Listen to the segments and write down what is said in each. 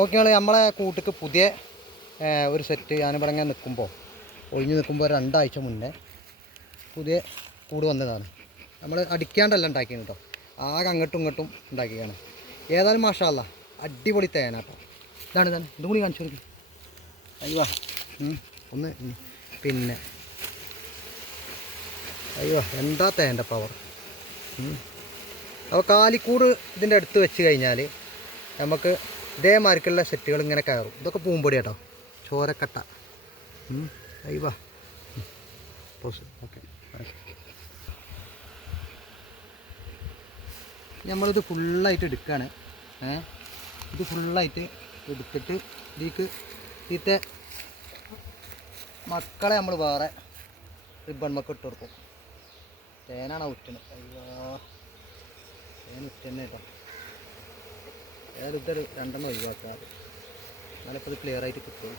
ഓക്കെയാണ്. നമ്മളെ കൂട്ടിക്ക് പുതിയ ഒരു സെറ്റ് ഞാനിവിടെ ഇങ്ങനെ നിൽക്കുമ്പോൾ ഒഴിഞ്ഞ് നിൽക്കുമ്പോൾ 2 ആഴ്ച മുന്നേ പുതിയ കൂട് വന്നതാണ്. നമ്മൾ അടിക്കാണ്ടല്ല ഉണ്ടാക്കിയത് കേട്ടോ, ആകെ അങ്ങോട്ടും ഇങ്ങോട്ടും ഉണ്ടാക്കിയാണ്. ഏതായാലും മാഷാ അല്ലാ അടിപൊളി തേന കേട്ടോ. ഇതാണ് ഇതും കൂടി കാണിച്ചു കൊടുക്കും. അയ്യോ ഒന്ന് പിന്നെ അയ്യോ എന്താ തേൻ്റെ പവർ. അപ്പോൾ കാലിക്കൂട് ഇതിൻ്റെ അടുത്ത് വെച്ച് കഴിഞ്ഞാൽ നമുക്ക് ഇതേമാർക്കുള്ള സെറ്റുകൾ ഇങ്ങനെ കയറും. ഇതൊക്കെ പൂമ്പൊടി കേട്ടോ, ചോരക്കട്ട. അയ്യോ ഓക്കെ. നമ്മളിത് ഫുള്ളായിട്ട് എടുക്കുകയാണ്. ഇത് ഫുള്ളായിട്ട് എടുത്തിട്ട് ഇതിത്തെ മക്കളെ നമ്മൾ വേറെ റിബൺമൊക്കെ ഇട്ട് കൊടുക്കും. തേനാണ് ഉറ്റന്. അയ്യോ തേൻ ഉറ്റന്നെ കേട്ടോ. ഏതായാലും ഇതൊരു 2 ഒഴിവാക്കാതെ എന്നാലിപ്പോൾ ഇത് ക്ലിയർ ആയിട്ട് കിട്ടും.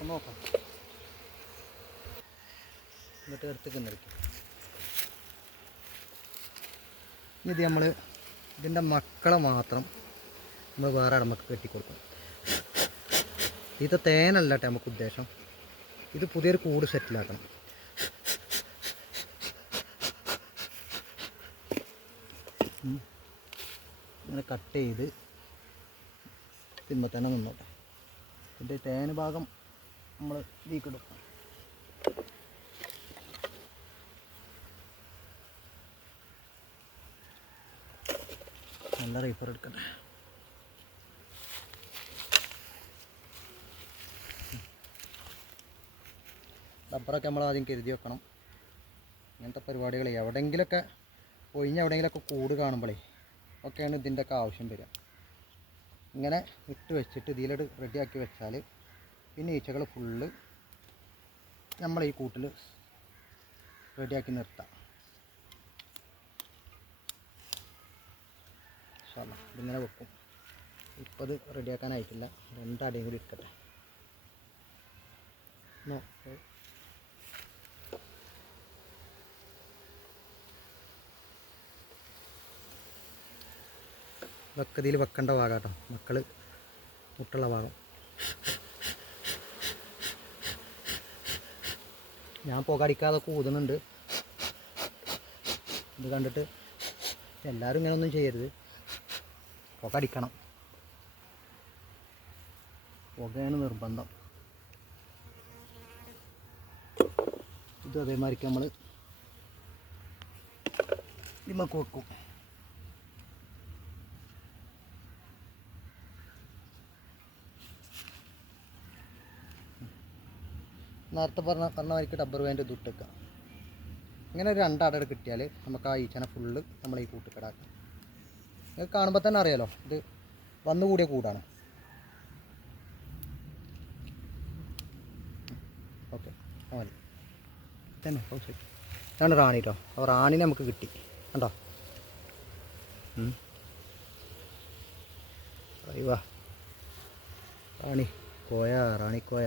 ഒന്ന് നോക്കാം. എന്നിട്ട് എടുത്തേക്ക് നിൽക്കും. ഇത് നമ്മൾ ഇതിൻ്റെ മക്കളെ മാത്രം നമ്മൾ വേറെ നമുക്ക് കെട്ടിക്കൊടുക്കും. ഇത് തേനല്ല കേട്ടോ നമുക്ക് ഉദ്ദേശം. ഇത് പുതിയൊരു കൂട് സെറ്റിലാക്കണം. ഇങ്ങനെ കട്ട് ചെയ്ത് തിന്മ തന്നെ നിന്നോട്ടെ. ഇതിൻ്റെ തേന് ഭാഗം നമ്മൾ വീക്കിടും. നല്ല റീഫർ എടുക്കട്ടെ. റബ്ബറൊക്കെ നമ്മൾ ആദ്യം കരുതി വെക്കണം. ഇങ്ങനത്തെ പരിപാടികൾ എവിടെയെങ്കിലുമൊക്കെ എവിടെയെങ്കിലുമൊക്കെ കൂട് കാണുമ്പോഴേ ഒക്കെയാണ് ഇതിൻ്റെയൊക്കെ ആവശ്യം വരിക. ഇങ്ങനെ ഇട്ട് വെച്ചിട്ട് ഇതിലോട്ട് റെഡിയാക്കി വെച്ചാൽ പിന്നെ ഈച്ചകൾ ഫുള്ള് നമ്മൾ ഈ കൂട്ടിൽ റെഡിയാക്കി നിർത്താം. ഇതിങ്ങനെ വെക്കും. ഇപ്പോൾ ഇത് റെഡിയാക്കാനായിട്ടില്ല, 2 അടിയും കൂടി ഇരിക്കട്ടെ. ഇതിൽ വെക്കേണ്ട ഭാഗം കേട്ടോ, മക്കൾ മുട്ടുള്ള ഭാഗം. ഞാൻ പുകടിക്കാതെ ഊതുന്നുണ്ട്. ഇത് കണ്ടിട്ട് എല്ലാവരും ഇങ്ങനെയൊന്നും ചെയ്യരുത്. പുകടിക്കണം, പുകയാണ് നിർബന്ധം. ഇത് അതേമാതിരിക്ക് നമ്മൾ ഇതിമക്ക് വെക്കും. നേരത്തെ പറഞ്ഞമാതിരിക്ക് ടബ്ബർ ബാൻഡ് ഇത് ഇട്ടേക്കുക. ഇങ്ങനെ ഒരു 2 അട കിട്ടിയാൽ നമുക്ക് ആ ഈച്ചനെ ഫുള്ള് നമ്മൾ ഈ കൂട്ടിക്കിടാക്കാം. നിങ്ങൾക്ക് കാണുമ്പോൾ തന്നെ അറിയാലോ ഇത് വന്നുകൂടിയ കൂടാണ്. ഓക്കെ മതി തന്നെ. ഇതാണ് റാണി കേട്ടോ. അപ്പോൾ റാണിനെ നമുക്ക് കിട്ടി കണ്ടോ. അയ്യോ റാണിക്കോയ.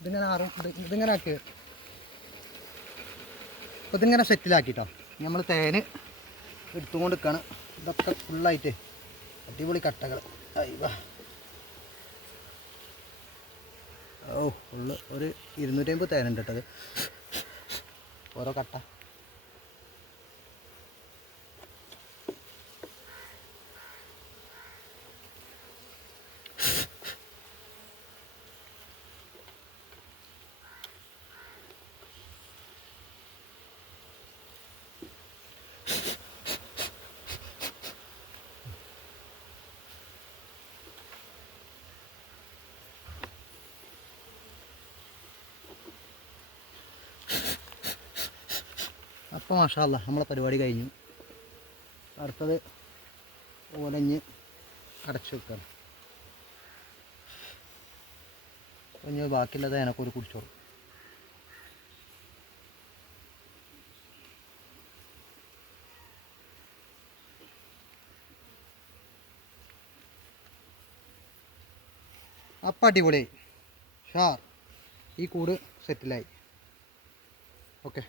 ഇതിങ്ങനെ ആക്കി അപ്പോൾ ഇതിങ്ങനെ സെറ്റിലാക്കിട്ടോ നമ്മൾ തേന് എടുത്തുകൊണ്ട് നിൽക്കുകയാണ്. ഇതൊക്കെ ഫുള്ളായിട്ട് അടിപൊളി കട്ടകൾ. അയ്യോ ഫുള്ള് ഒരു 250 തേനുണ്ട് കേട്ടത് ഓരോ കട്ട. അപ്പോൾ മാഷാ അല്ലാ നമ്മളെ പരിപാടി കഴിഞ്ഞു. അടുത്തത് ഓലഞ്ഞ് അടച്ചു വെക്കുകയാണ്. ഇനി ബാക്കിയുള്ളത് എനക്കൊരു കുടിച്ചോളൂ. അപ്പം അടിപൊളിയായി. ഈ കൂട് സെറ്റിലായി. ഓക്കെ.